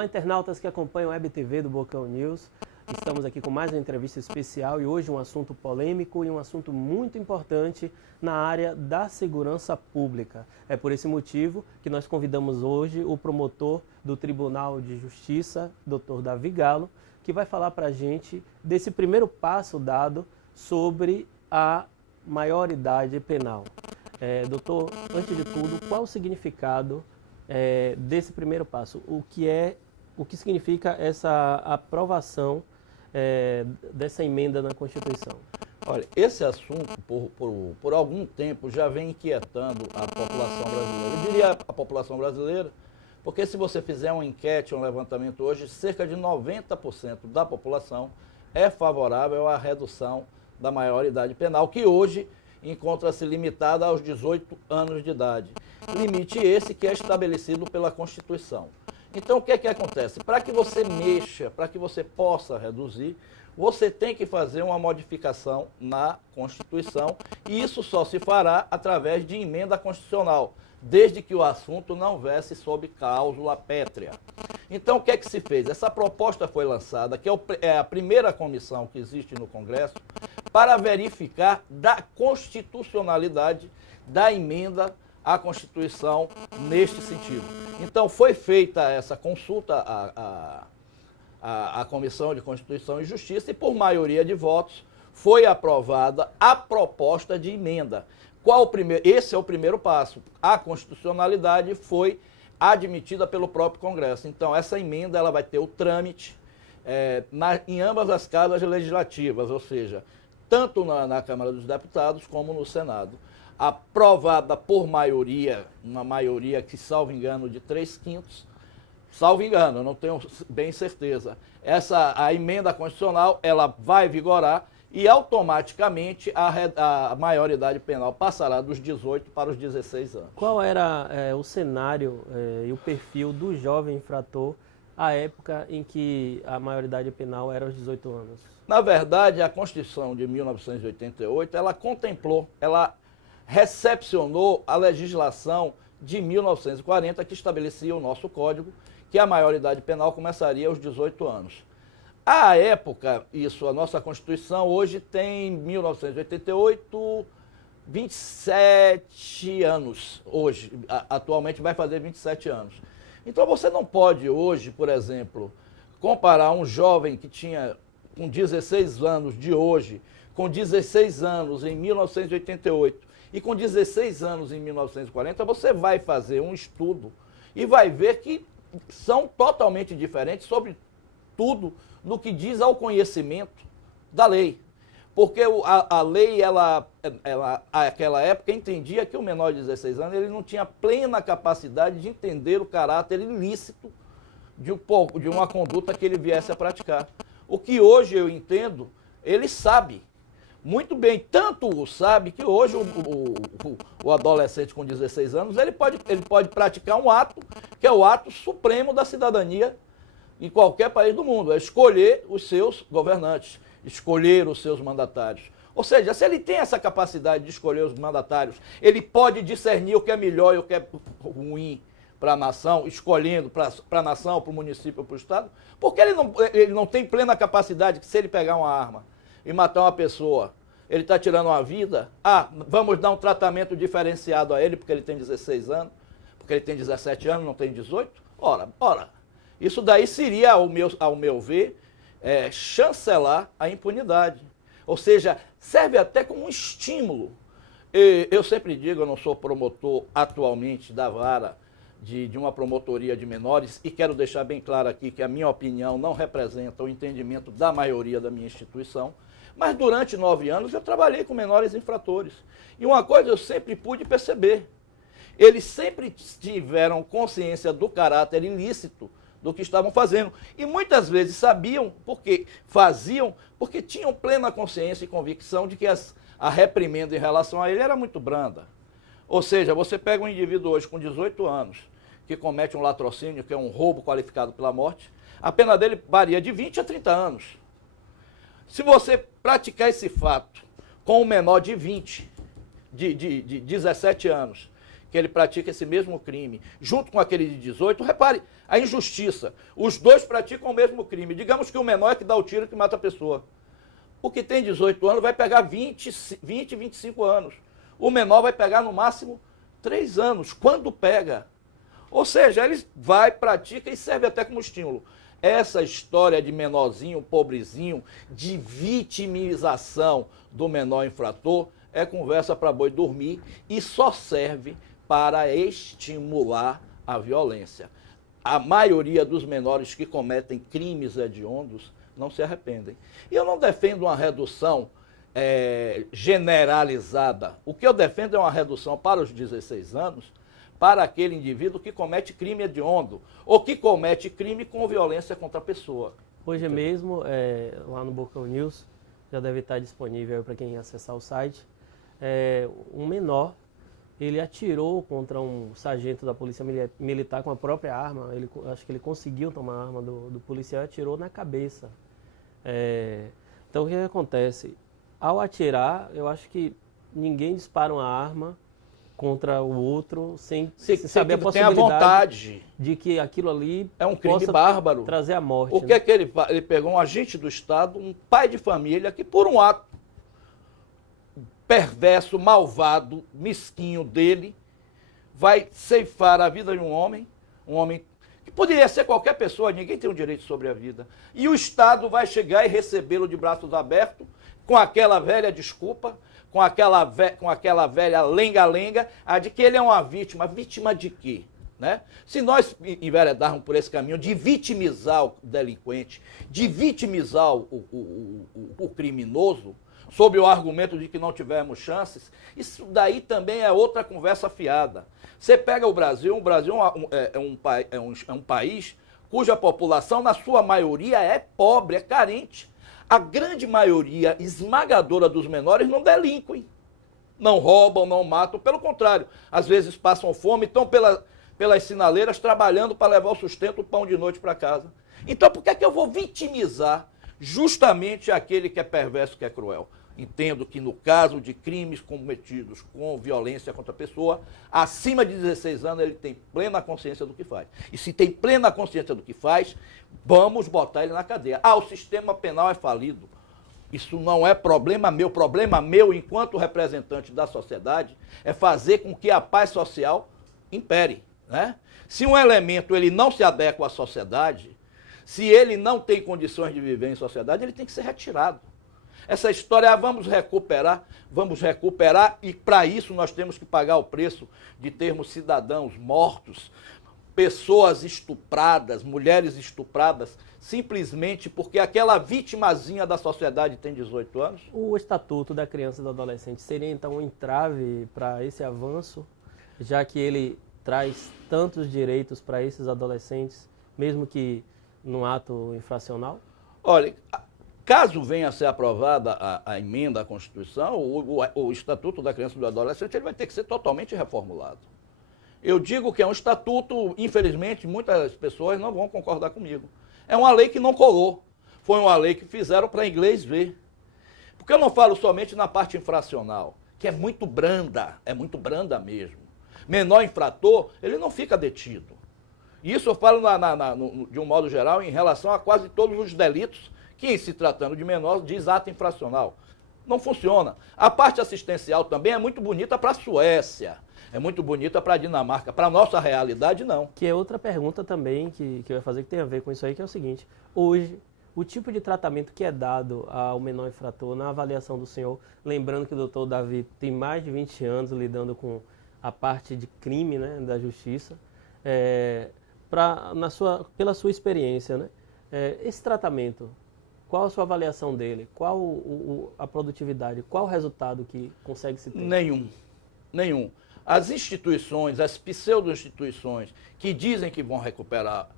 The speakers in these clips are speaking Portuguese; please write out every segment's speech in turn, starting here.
Olá, internautas que acompanham a Web TV do Bocão News. Estamos aqui com mais uma entrevista especial e hoje um assunto polêmico e um assunto muito importante na área da segurança pública. É por esse motivo que nós convidamos hoje o promotor do Tribunal de Justiça, Dr. Davi Galo, que vai falar para a gente desse primeiro passo dado sobre a maioridade penal. Doutor, antes de tudo, qual o significado desse primeiro passo? O que significa essa aprovação dessa emenda na Constituição? Olha, esse assunto, por algum tempo, já vem inquietando a população brasileira. Eu diria a população brasileira, porque se você fizer uma enquete, um levantamento hoje, cerca de 90% da população é favorável à redução da maioridade penal, que hoje encontra-se limitada aos 18 anos de idade. Limite esse que é estabelecido pela Constituição. Então, o que é que acontece? Para que você mexa, para que você possa reduzir, você tem que fazer uma modificação na Constituição e isso só se fará através de emenda constitucional, desde que o assunto não viesse sob cláusula pétrea. Então, o que é que se fez? Essa proposta foi lançada, que é a primeira comissão que existe no Congresso, para verificar da constitucionalidade da emenda à Constituição neste sentido. Então, foi feita essa consulta à Comissão de Constituição e Justiça e, por maioria de votos, foi aprovada a proposta de emenda. Esse é o primeiro passo. A constitucionalidade foi admitida pelo próprio Congresso. Então, essa emenda ela vai ter o trâmite em ambas as casas legislativas, ou seja, tanto na Câmara dos Deputados como no Senado. Aprovada por maioria, uma maioria que, salvo engano, de 3/5, salvo engano, eu não tenho bem certeza. A emenda constitucional ela vai vigorar e automaticamente a maioridade penal passará dos 18 para os 16 anos. Qual era o cenário e o perfil do jovem infrator à época em que a maioridade penal era aos 18 anos? Na verdade, a Constituição de 1988, ela contemplou, ela recepcionou a legislação de 1940, que estabelecia o nosso Código, que a maioridade penal começaria aos 18 anos. À época, a nossa Constituição hoje tem 1988, 27 anos hoje, atualmente vai fazer 27 anos. Então você não pode hoje, por exemplo, comparar um jovem que tinha com 16 anos de hoje, com 16 anos em 1988 e com 16 anos em 1940, você vai fazer um estudo e vai ver que são totalmente diferentes, sobretudo no que diz ao conhecimento da lei. Porque a lei, naquela época, entendia que o menor de 16 anos ele não tinha plena capacidade de entender o caráter ilícito de uma conduta que ele viesse a praticar. O que hoje eu entendo, ele sabe muito bem, tanto sabe que hoje o adolescente com 16 anos, ele pode praticar um ato que é o ato supremo da cidadania em qualquer país do mundo, é escolher os seus governantes, escolher os seus mandatários. Ou seja, se ele tem essa capacidade de escolher os mandatários, ele pode discernir o que é melhor e o que é ruim para a nação, escolhendo para a nação, para o município, para o estado, porque ele não tem plena capacidade que se ele pegar uma arma e matar uma pessoa, ele está tirando uma vida, vamos dar um tratamento diferenciado a ele porque ele tem 16 anos, porque ele tem 17 anos, não tem 18? Ora, isso daí seria, ao meu ver, chancelar a impunidade. Ou seja, serve até como um estímulo. Eu sempre digo, eu não sou promotor atualmente da vara de uma promotoria de menores e quero deixar bem claro aqui que a minha opinião não representa o entendimento da maioria da minha instituição, mas durante 9 anos eu trabalhei com menores infratores. E uma coisa eu sempre pude perceber, eles sempre tiveram consciência do caráter ilícito do que estavam fazendo. E muitas vezes sabiam porque faziam, porque tinham plena consciência e convicção de que a reprimenda em relação a ele era muito branda. Ou seja, você pega um indivíduo hoje com 18 anos, que comete um latrocínio, que é um roubo qualificado pela morte, a pena dele varia de 20 a 30 anos. Se você praticar esse fato com um menor de 17 anos, que ele pratica esse mesmo crime, junto com aquele de 18, repare a injustiça. Os dois praticam o mesmo crime. Digamos que o menor é que dá o tiro que mata a pessoa. O que tem 18 anos vai pegar 20, 25 anos. O menor vai pegar no máximo 3 anos, quando pega. Ou seja, ele vai, pratica e serve até como estímulo. Essa história de menorzinho, pobrezinho, de vitimização do menor infrator, é conversa para boi dormir e só serve para estimular a violência. A maioria dos menores que cometem crimes hediondos não se arrependem. E eu não defendo uma redução generalizada. O que eu defendo é uma redução para os 16 anos, para aquele indivíduo que comete crime hediondo ou que comete crime com violência contra a pessoa. Hoje mesmo, lá no Bocão News, já deve estar disponível para quem acessar o site, um menor, ele atirou contra um sargento da polícia militar com a própria arma. Acho que ele conseguiu tomar a arma do policial e atirou na cabeça. Então o que acontece? Ao atirar, eu acho que ninguém dispara uma arma contra o outro sem saber a possibilidade de que aquilo ali é um crime bárbaro, trazer a morte. O que é que ele faz? Ele pegou um agente do Estado, um pai de família, que por um ato perverso, malvado, mesquinho dele, vai ceifar a vida de um homem que poderia ser qualquer pessoa, ninguém tem o direito sobre a vida. E o Estado vai chegar e recebê-lo de braços abertos, com aquela velha desculpa, com aquela velha lenga-lenga, de que ele é uma vítima. Vítima de quê? Né? Se nós enveredarmos por esse caminho de vitimizar o delinquente, de vitimizar o criminoso, sob o argumento de que não tivemos chances, isso daí também é outra conversa fiada. Você pega o Brasil é um país cuja população, na sua maioria, é pobre, é carente. A grande maioria esmagadora dos menores não delinquem, não roubam, não matam, pelo contrário, às vezes passam fome, estão pelas sinaleiras trabalhando para levar o sustento, o pão de noite para casa. Então por que é que eu vou vitimizar justamente aquele que é perverso, que é cruel? Entendo que no caso de crimes cometidos com violência contra a pessoa, acima de 16 anos ele tem plena consciência do que faz. E se tem plena consciência do que faz, vamos botar ele na cadeia. O sistema penal é falido. Isso não é problema meu enquanto representante da sociedade é fazer com que a paz social impere, né? Se um elemento ele não se adequa à sociedade, se ele não tem condições de viver em sociedade, ele tem que ser retirado. Essa história, vamos recuperar, e para isso nós temos que pagar o preço de termos cidadãos mortos, pessoas estupradas, mulheres estupradas, simplesmente porque aquela vitimazinha da sociedade tem 18 anos. O Estatuto da Criança e do Adolescente seria então um entrave para esse avanço, já que ele traz tantos direitos para esses adolescentes, mesmo que num ato infracional? Olha, caso venha a ser aprovada a emenda à Constituição, o Estatuto da Criança e do Adolescente ele vai ter que ser totalmente reformulado. Eu digo que é um estatuto, infelizmente, muitas pessoas não vão concordar comigo. É uma lei que não colou. Foi uma lei que fizeram para inglês ver. Porque eu não falo somente na parte infracional, que é muito branda mesmo. Menor infrator, ele não fica detido. Isso eu falo de um modo geral em relação a quase todos os delitos que, em se tratando de menor, diz ato infracional. Não funciona. A parte assistencial também é muito bonita para a Suécia, é muito bonita para a Dinamarca. Para a nossa realidade, não. Que é outra pergunta também que eu ia fazer, que tem a ver com isso aí, que é o seguinte. Hoje, o tipo de tratamento que é dado ao menor infrator, na avaliação do senhor, lembrando que o doutor Davi tem mais de 20 anos lidando com a parte de crime, né, da justiça, pela sua experiência, né, esse tratamento, qual a sua avaliação dele? Qual a produtividade? Qual o resultado que consegue se ter? Nenhum. As instituições, as pseudo-instituições que dizem que vão recuperar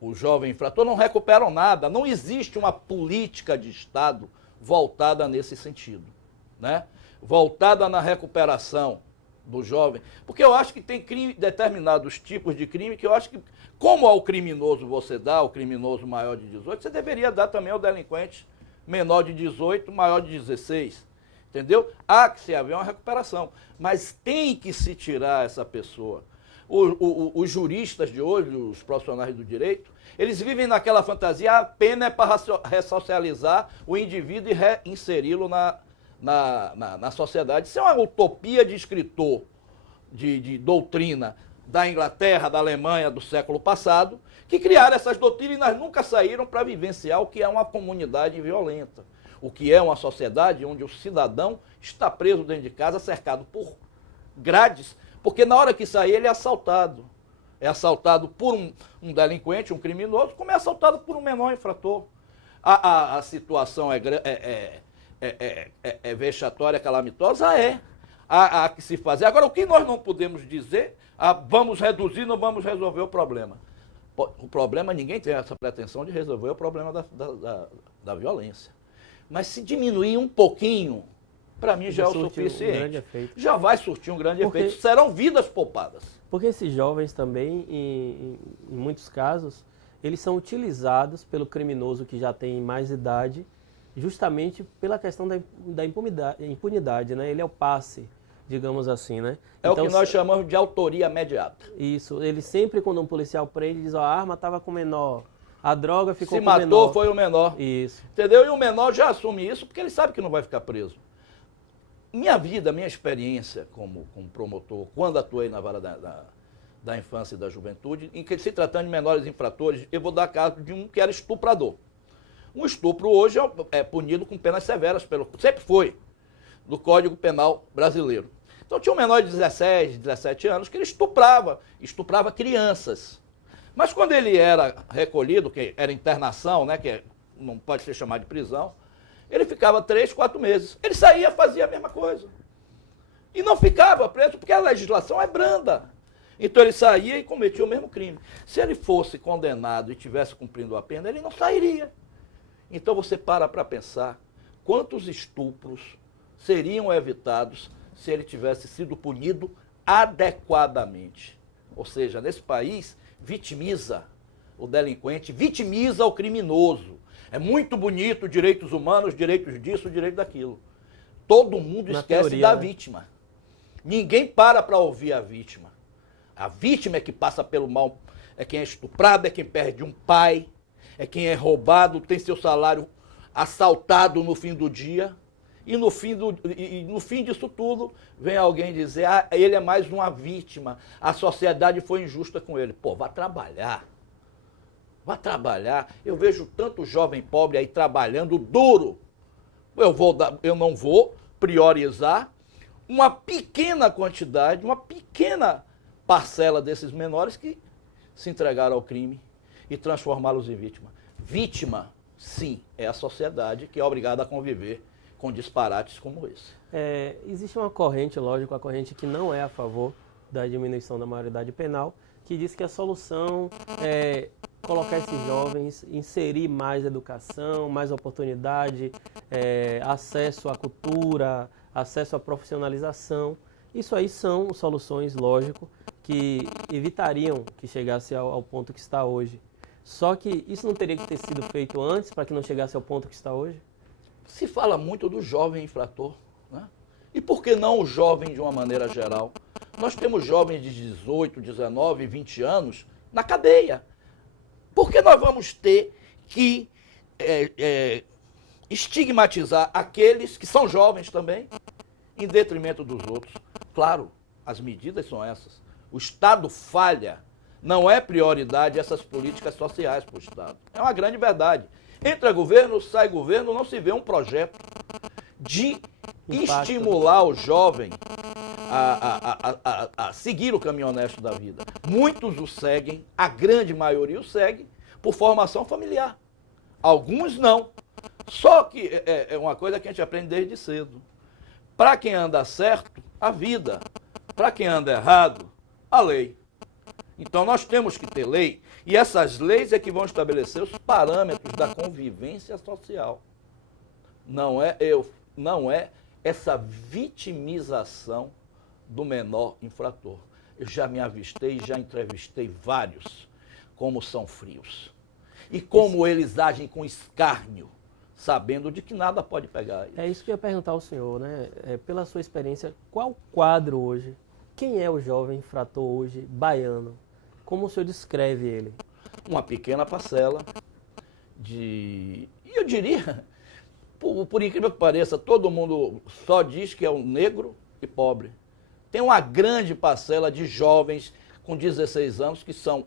o jovem infrator, não recuperam nada. Não existe uma política de Estado voltada nesse sentido, né? Voltada na recuperação do jovem. Porque eu acho que tem determinados tipos de crime que eu acho que, como ao criminoso você dá, ao criminoso maior de 18, você deveria dar também ao delinquente menor de 18, maior de 16. entendeu? Há que se haver uma recuperação, mas tem que se tirar essa pessoa. Os juristas de hoje, os profissionais do direito, eles vivem naquela fantasia, a pena é para ressocializar o indivíduo e reinseri-lo na sociedade. Isso é uma utopia de escritor, de doutrina da Inglaterra, da Alemanha do século passado, que criaram essas doutrinas e nós nunca saíram para vivenciar o que é uma comunidade violenta, o que é uma sociedade onde o cidadão está preso dentro de casa, cercado por grades, porque na hora que sair ele é assaltado. É assaltado por um delinquente, um criminoso, como é assaltado por um menor infrator. A situação é vexatória, calamitosa? Há que se fazer. Agora, o que nós não podemos dizer, vamos reduzir, não vamos resolver o problema. O problema, ninguém tem essa pretensão de resolver o problema da violência. Mas se diminuir um pouquinho, para mim já é o suficiente. Já vai surtir um grande efeito. Serão vidas poupadas. Porque esses jovens também, em muitos casos, eles são utilizados pelo criminoso que já tem mais idade, justamente pela questão da impunidade, né? Ele é o passe, digamos assim, né? É então, o que nós chamamos de autoria imediata. Isso. Ele sempre, quando um policial prende, diz, ó, a arma estava com o menor, a droga ficou com o menor. Se matou, menor. foi o menor. Isso. Entendeu? E o menor já assume isso porque ele sabe que não vai ficar preso. Minha vida, minha experiência como promotor, quando atuei na vara da infância e da juventude, em que se tratando de menores infratores, eu vou dar caso de um que era estuprador. Um estupro hoje é punido com penas severas, sempre foi, do Código Penal brasileiro. Então tinha um menor de 16, 17 anos que ele estuprava crianças. Mas quando ele era recolhido, que era internação, né, que não pode ser chamado de prisão, ele ficava 3, 4 meses. Ele saía, fazia a mesma coisa. E não ficava preso, porque a legislação é branda. Então ele saía e cometia o mesmo crime. Se ele fosse condenado e tivesse cumprindo a pena, ele não sairia. Então você para pensar quantos estupros seriam evitados se ele tivesse sido punido adequadamente. Ou seja, nesse país, vitimiza o delinquente, vitimiza o criminoso. É muito bonito direitos humanos, direitos disso, direito daquilo. Todo mundo esquece da vítima. Ninguém para ouvir a vítima. A vítima é que passa pelo mal, é quem é estuprado, é quem perde um pai, é quem é roubado, tem seu salário assaltado no fim do dia. E no fim disso tudo, vem alguém dizer, ele é mais uma vítima, a sociedade foi injusta com ele. Pô, vá trabalhar. Vá trabalhar. Eu vejo tanto jovem pobre aí trabalhando duro. Eu não vou priorizar uma pequena quantidade, uma pequena parcela desses menores que se entregaram ao crime e transformá-los em vítima. Vítima, sim, é a sociedade que é obrigada a conviver com disparates como esse. Existe uma corrente, lógico, a corrente que não é a favor da diminuição da maioridade penal, que diz que a solução é colocar esses jovens, inserir mais educação, mais oportunidade, acesso à cultura, acesso à profissionalização. Isso aí são soluções, lógico, que evitariam que chegasse ao ponto que está hoje. Só que isso não teria que ter sido feito antes para que não chegasse ao ponto que está hoje? Se fala muito do jovem infrator, né? E por que não o jovem de uma maneira geral? Nós temos jovens de 18, 19, 20 anos na cadeia. Por que nós vamos ter que estigmatizar aqueles que são jovens também, em detrimento dos outros? Claro, as medidas são essas. O Estado falha. Não é prioridade essas políticas sociais para o Estado. É uma grande verdade. Entra governo, sai governo, não se vê um projeto de estimular o jovem a seguir o caminho honesto da vida. Muitos o seguem, a grande maioria o segue por formação familiar. Alguns não. Só que é uma coisa que a gente aprende desde cedo. Para quem anda certo, a vida. Para quem anda errado, a lei. Então nós temos que ter lei, e essas leis é que vão estabelecer os parâmetros da convivência social. Não é essa vitimização do menor infrator. Eu já me avistei, já entrevistei vários, como são frios. E como eles agem com escárnio, sabendo de que nada pode pegar eles. É isso que eu ia perguntar ao senhor, né? Pela sua experiência, qual quadro hoje, quem é o jovem infrator hoje baiano? Como o senhor descreve ele? Uma pequena parcela e eu diria, por incrível que pareça, todo mundo só diz que é um negro e pobre. Tem uma grande parcela de jovens com 16 anos que são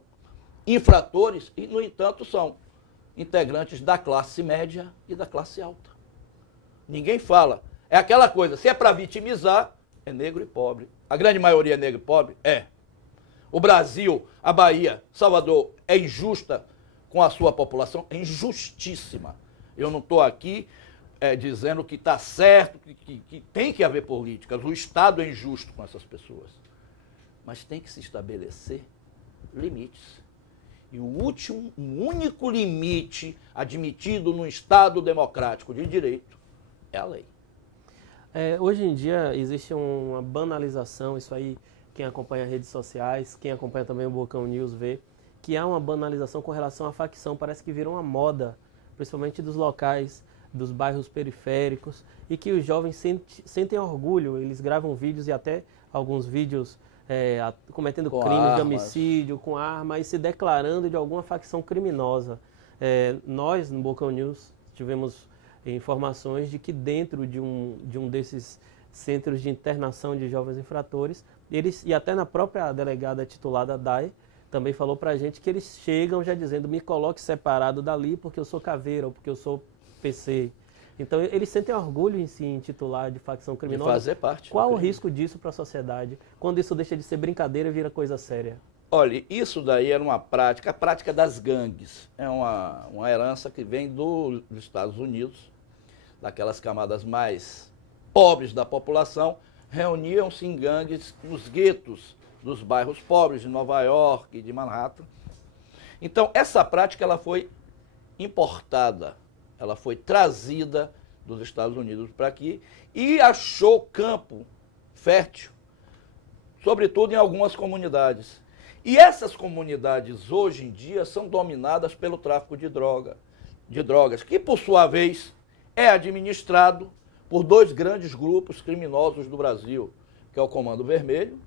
infratores e, no entanto, são integrantes da classe média e da classe alta. Ninguém fala. É aquela coisa, se é para vitimizar, é negro e pobre. A grande maioria é negro e pobre? É. O Brasil, a Bahia, Salvador, é injusta com a sua população? É injustíssima. Eu não estou aqui dizendo que está certo, que tem que haver políticas. O Estado é injusto com essas pessoas. Mas tem que se estabelecer limites. E o único limite admitido no Estado democrático de direito é a lei. Hoje em dia existe uma banalização, isso aí quem acompanha redes sociais, quem acompanha também o Bocão News vê, que há uma banalização com relação à facção, parece que virou uma moda, principalmente dos locais, dos bairros periféricos, e que os jovens sentem orgulho, eles gravam vídeos e até alguns vídeos cometendo crimes de homicídio, com arma e se declarando de alguma facção criminosa. Nós, no Bocão News, tivemos informações de que dentro de um desses centros de internação de jovens infratores, eles, e até na própria delegada titulada Dai, também falou pra gente que eles chegam já dizendo, me coloque separado dali porque eu sou caveira ou porque eu sou PC. Então eles sentem orgulho em se intitular de facção criminosa. De fazer parte. Qual o risco disso para a sociedade, quando isso deixa de ser brincadeira e vira coisa séria? Olha, isso daí era uma prática, a prática das gangues. É uma herança que vem dos Estados Unidos, daquelas camadas mais pobres da população, reuniam-se em gangues nos guetos dos bairros pobres de Nova York e de Manhattan. Então, essa prática ela foi importada, ela foi trazida dos Estados Unidos para aqui e achou campo fértil, sobretudo em algumas comunidades. E essas comunidades, hoje em dia, são dominadas pelo tráfico de drogas, que, por sua vez, é administrado por dois grandes grupos criminosos do Brasil, que é o Comando Vermelho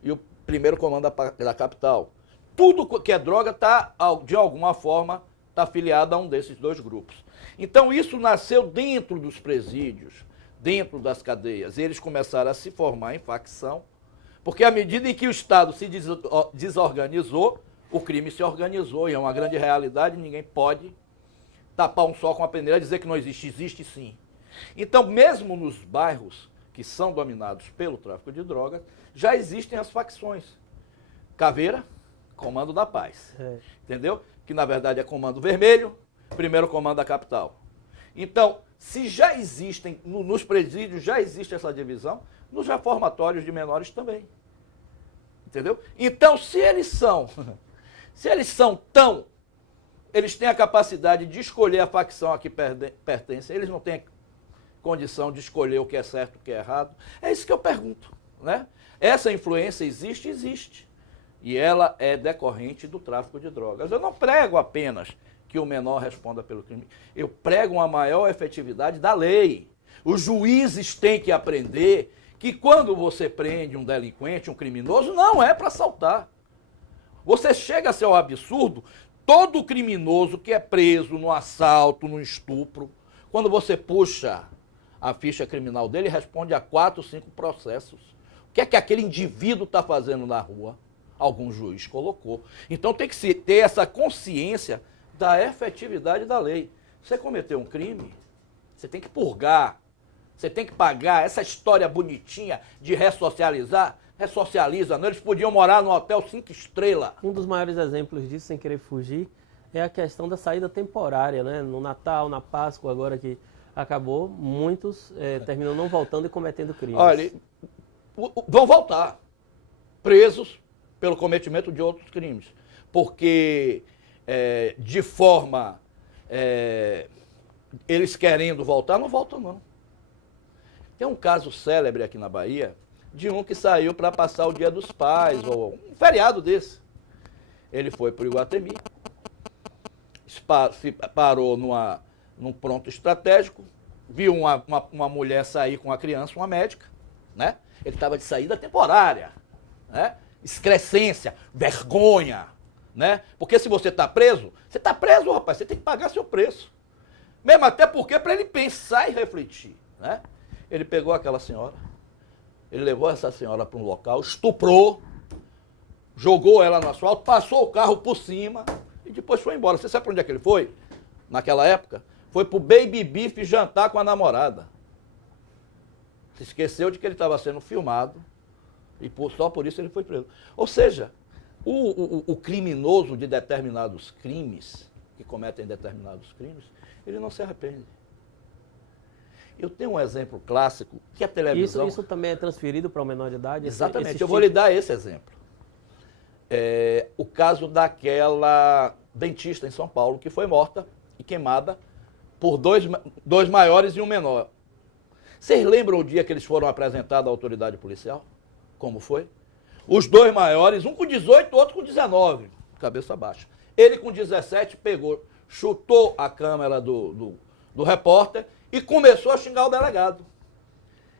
e o primeiro comando da capital. Tudo que é droga está, de alguma forma, está afiliado a um desses dois grupos. Então isso nasceu dentro dos presídios, dentro das cadeias. Eles começaram a se formar em facção, porque à medida em que o Estado se desorganizou, o crime se organizou, e é uma grande realidade, ninguém pode tapar um sol com a peneira e dizer que não existe. Existe sim. Então, mesmo nos bairros que são dominados pelo tráfico de drogas, já existem as facções. Caveira, Comando da Paz. Entendeu? Que na verdade é Comando Vermelho, primeiro comando da capital. Então, se já existem, nos presídios já existe essa divisão, nos reformatórios de menores também. Entendeu? Então, se eles têm a capacidade de escolher a facção a que pertencem, eles não têm condição de escolher o que é certo e o que é errado. É isso que eu pergunto, né? Essa influência existe, existe. E ela é decorrente do tráfico de drogas. Eu não prego apenas que o menor responda pelo crime. Eu prego uma maior efetividade da lei. Os juízes têm que aprender que quando você prende um delinquente, um criminoso, não é para assaltar. Você chega a ser um absurdo, todo criminoso que é preso no assalto, no estupro, quando você puxa a ficha criminal dele, responde a 4, 5 processos. O que é que aquele indivíduo está fazendo na rua? Algum juiz colocou. Então tem que ter essa consciência da efetividade da lei. Você cometeu um crime, você tem que purgar, você tem que pagar. Essa história bonitinha de ressocializar, ressocializa, não? Eles podiam morar num hotel 5 estrelas. Um dos maiores exemplos disso, sem querer fugir, é a questão da saída temporária, né? No Natal, na Páscoa, agora que acabou, muitos terminam não voltando e cometendo crimes. Olha, vão voltar presos pelo cometimento de outros crimes, porque de forma eles querendo voltar, não voltam não. Tem um caso célebre aqui na Bahia de um que saiu para passar o Dia dos Pais, ou um feriado desse. Ele foi para o Iguatemi, parou num ponto estratégico, viu uma mulher sair com uma criança, uma médica, né? Ele estava de saída temporária, né? Excrescência, vergonha, né? Porque se você está preso, rapaz, você tem que pagar seu preço. Mesmo até porque para ele pensar e refletir, né? Ele pegou aquela senhora, ele levou essa senhora para um local, estuprou, jogou ela no asfalto, passou o carro por cima e depois foi embora. Você sabe para onde é que ele foi? Naquela época? Foi pro Baby Beef jantar com a namorada. Se esqueceu de que ele estava sendo filmado e só por isso ele foi preso. Ou seja, o criminoso de determinados crimes, que cometem determinados crimes, ele não se arrepende. Eu tenho um exemplo clássico que a televisão... Isso também é transferido para o menor de idade? Exatamente, eu vou lhe dar esse exemplo. O caso daquela dentista em São Paulo que foi morta e queimada por dois maiores e um menor. Vocês lembram o dia que eles foram apresentados à autoridade policial? Como foi? Os dois maiores, um com 18, outro com 19, cabeça baixa. Ele com 17 pegou, chutou a câmera do repórter e começou a xingar o delegado.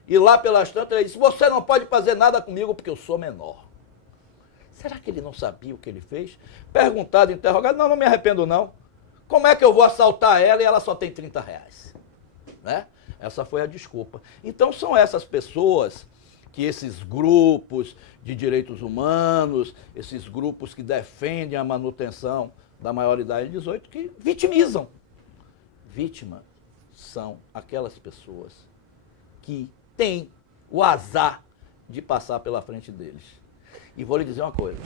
E lá pelas tantas ele disse, você não pode fazer nada comigo porque eu sou menor. Será que ele não sabia o que ele fez? Perguntado, interrogado, não me arrependo não. Como é que eu vou assaltar ela e ela só tem R$30? Né? Essa foi a desculpa. Então são essas pessoas que esses grupos de direitos humanos, esses grupos que defendem a manutenção da maioridade de 18, que vitimizam. Vítima são aquelas pessoas que têm o azar de passar pela frente deles. E vou lhe dizer uma coisa,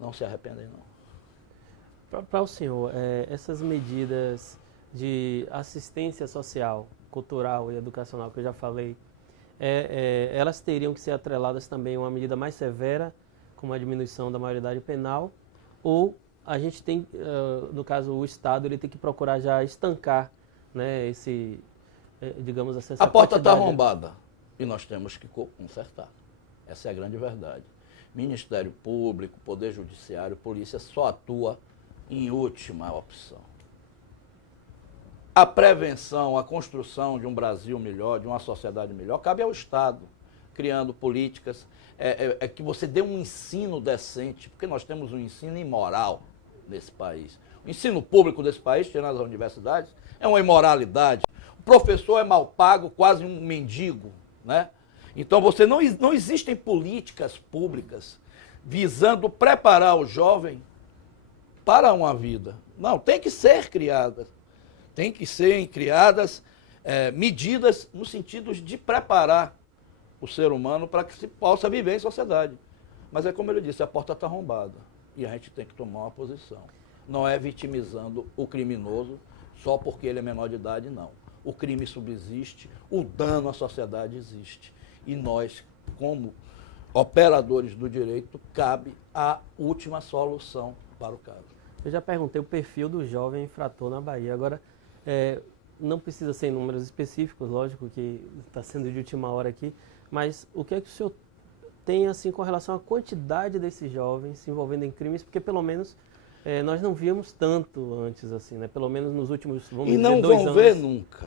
não se arrependem não. Para o senhor, essas medidas de assistência social, cultural e educacional que eu já falei, elas teriam que ser atreladas também a uma medida mais severa, como a diminuição da maioridade penal, ou a gente tem, no caso o Estado, ele tem que procurar já estancar, né, digamos assim, essa A porta está quantidade. arrombada e nós temos que consertar. Essa é a grande verdade. Ministério Público, Poder Judiciário, Polícia só atua em última opção. A prevenção, a construção de um Brasil melhor, de uma sociedade melhor, cabe ao Estado, criando políticas, que você dê um ensino decente, porque nós temos um ensino imoral nesse país. O ensino público desse país, tirando as universidades, é uma imoralidade. O professor é mal pago, quase um mendigo, né? Então não existem políticas públicas visando preparar o jovem para uma vida. Não, tem que ser criadas medidas no sentido de preparar o ser humano para que se possa viver em sociedade. Mas é como ele disse, a porta está arrombada e a gente tem que tomar uma posição. Não é vitimizando o criminoso só porque ele é menor de idade, não. O crime subsiste, o dano à sociedade existe. E nós, como operadores do direito, cabe a última solução para o caso. Eu já perguntei o perfil do jovem infrator na Bahia. Agora, não precisa ser em números específicos, lógico que está sendo de última hora aqui, mas o que é que o senhor tem assim, com relação à quantidade desses jovens se envolvendo em crimes? Porque pelo menos nós não víamos tanto antes, assim, né? Pelo menos nos últimos, vamos dizer, 2 anos. E não vão ver nunca,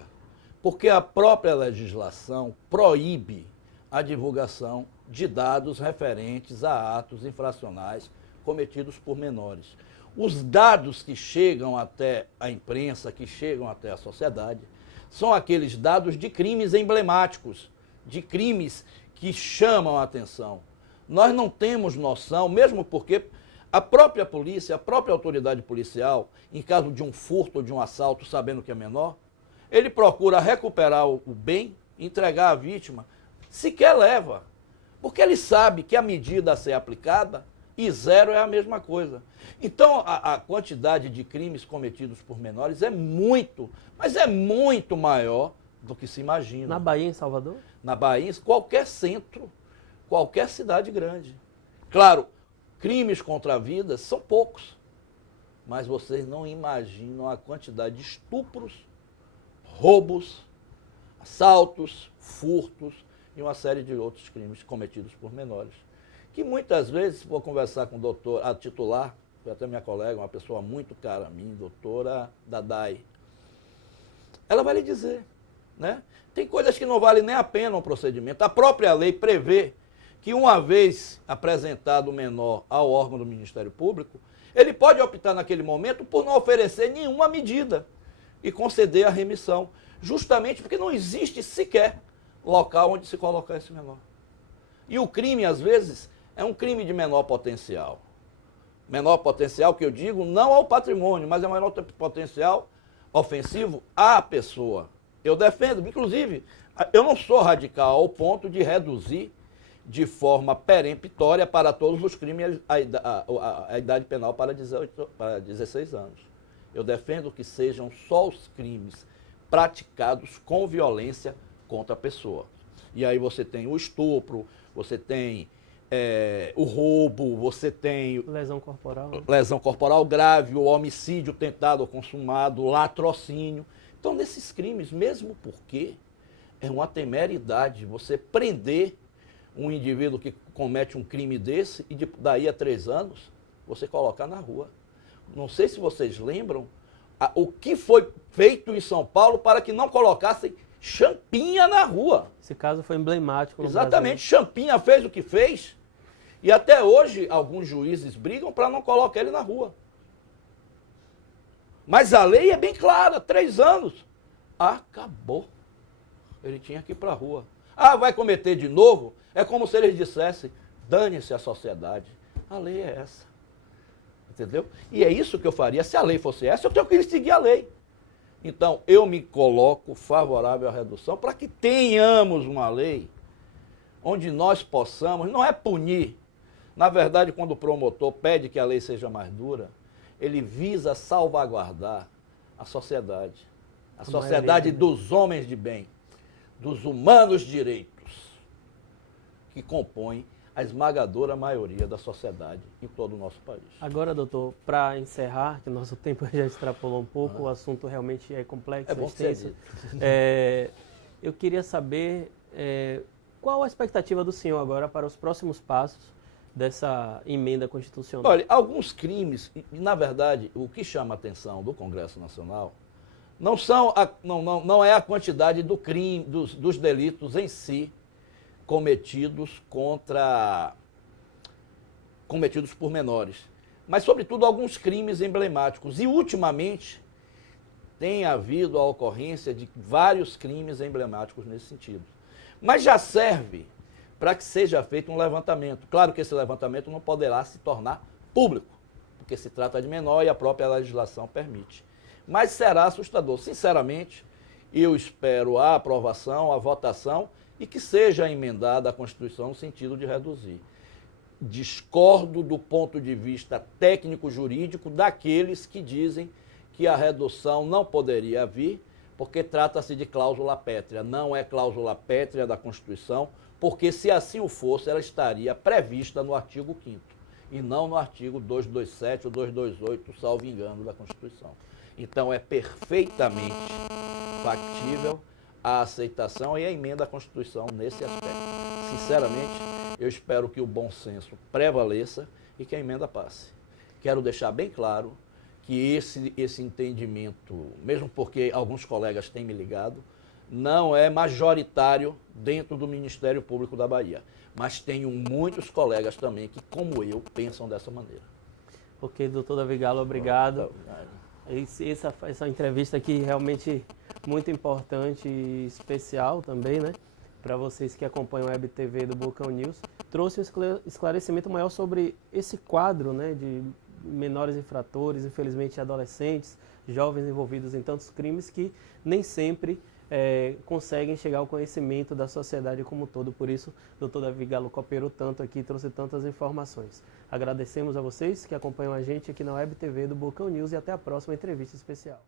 porque a própria legislação proíbe a divulgação de dados referentes a atos infracionais cometidos por menores. Os dados que chegam até a imprensa, que chegam até a sociedade, são aqueles dados de crimes emblemáticos, de crimes que chamam a atenção. Nós não temos noção, mesmo porque a própria polícia, a própria autoridade policial, em caso de um furto ou de um assalto, sabendo que é menor, ele procura recuperar o bem, entregar à vítima, sequer leva, porque ele sabe que a medida a ser aplicada e 0 é a mesma coisa. Então, a quantidade de crimes cometidos por menores é muito, mas é muito maior do que se imagina. Na Bahia, em Salvador? Na Bahia, em qualquer centro, qualquer cidade grande. Claro, crimes contra a vida são poucos, mas vocês não imaginam a quantidade de estupros, roubos, assaltos, furtos e uma série de outros crimes cometidos por menores. Que muitas vezes, vou conversar com a titular, foi até minha colega, uma pessoa muito cara a mim, doutora Dadai. ela vai lhe dizer, né? Tem coisas que não valem nem a pena um procedimento. A própria lei prevê que uma vez apresentado o menor ao órgão do Ministério Público, ele pode optar naquele momento por não oferecer nenhuma medida e conceder a remissão, justamente porque não existe sequer local onde se colocar esse menor. E o crime, às vezes, é um crime de menor potencial. Menor potencial que eu digo não ao patrimônio, mas é menor potencial ofensivo à pessoa. Eu defendo, inclusive, eu não sou radical ao ponto de reduzir de forma peremptória para todos os crimes a idade penal para 16 anos. Eu defendo que sejam só os crimes praticados com violência contra a pessoa. E aí você tem o estupro, você tem o roubo, você tem lesão corporal, né? Lesão corporal grave, o homicídio tentado ou consumado, o latrocínio. Então, nesses crimes, mesmo porque é uma temeridade você prender um indivíduo que comete um crime desse e daí a 3 anos você colocar na rua. Não sei se vocês lembram o que foi feito em São Paulo para que não colocassem Champinha na rua. Esse caso foi emblemático no Exatamente, Brasil. Champinha fez o que fez e até hoje alguns juízes brigam para não colocar ele na rua. Mas a lei é bem clara, 3 anos. Acabou. Ele tinha que ir para a rua. Ah, vai cometer de novo? É como se eles dissessem, dane-se a sociedade. A lei é essa. Entendeu? E é isso que eu faria. Se a lei fosse essa, eu tenho que seguir a lei. Então, eu me coloco favorável à redução para que tenhamos uma lei onde nós possamos, não é punir. Na verdade, quando o promotor pede que a lei seja mais dura, ele visa salvaguardar a sociedade. A sociedade dos homens de bem, dos humanos direitos, que compõem a esmagadora maioria da sociedade em todo o nosso país. Agora, doutor, para encerrar, que o nosso tempo já extrapolou um pouco, o assunto realmente é complexo, é bom extenso. Eu queria saber qual a expectativa do senhor agora para os próximos passos dessa emenda constitucional. Olha, alguns crimes, e na verdade, o que chama a atenção do Congresso Nacional não é a quantidade do crime, dos delitos em si cometidos por menores, mas sobretudo alguns crimes emblemáticos. E ultimamente tem havido a ocorrência de vários crimes emblemáticos nesse sentido. Mas já serve para que seja feito um levantamento. Claro que esse levantamento não poderá se tornar público, porque se trata de menor e a própria legislação permite. Mas será assustador. Sinceramente, eu espero a aprovação, a votação e que seja emendada a Constituição no sentido de reduzir. Discordo do ponto de vista técnico-jurídico daqueles que dizem que a redução não poderia vir, porque trata-se de cláusula pétrea. Não é cláusula pétrea da Constituição, porque se assim o fosse, ela estaria prevista no artigo 5º e não no artigo 227 ou 228, salvo engano, da Constituição. Então, é perfeitamente factível a aceitação e a emenda à Constituição nesse aspecto. Sinceramente, eu espero que o bom senso prevaleça e que a emenda passe. Quero deixar bem claro que esse entendimento, mesmo porque alguns colegas têm me ligado, não é majoritário dentro do Ministério Público da Bahia. Mas tenho muitos colegas também que, como eu, pensam dessa maneira. Ok, doutor Davi Galo, obrigado. Essa entrevista aqui realmente muito importante e especial também, né? Para vocês que acompanham a Web TV do Bocão News, trouxe um esclarecimento maior sobre esse quadro, né, de menores infratores, infelizmente adolescentes, jovens envolvidos em tantos crimes que nem sempre conseguem chegar ao conhecimento da sociedade como um todo. Por isso, o doutor Davi Galo cooperou tanto aqui e trouxe tantas informações. Agradecemos a vocês que acompanham a gente aqui na Web TV do Bocão News e até a próxima entrevista especial.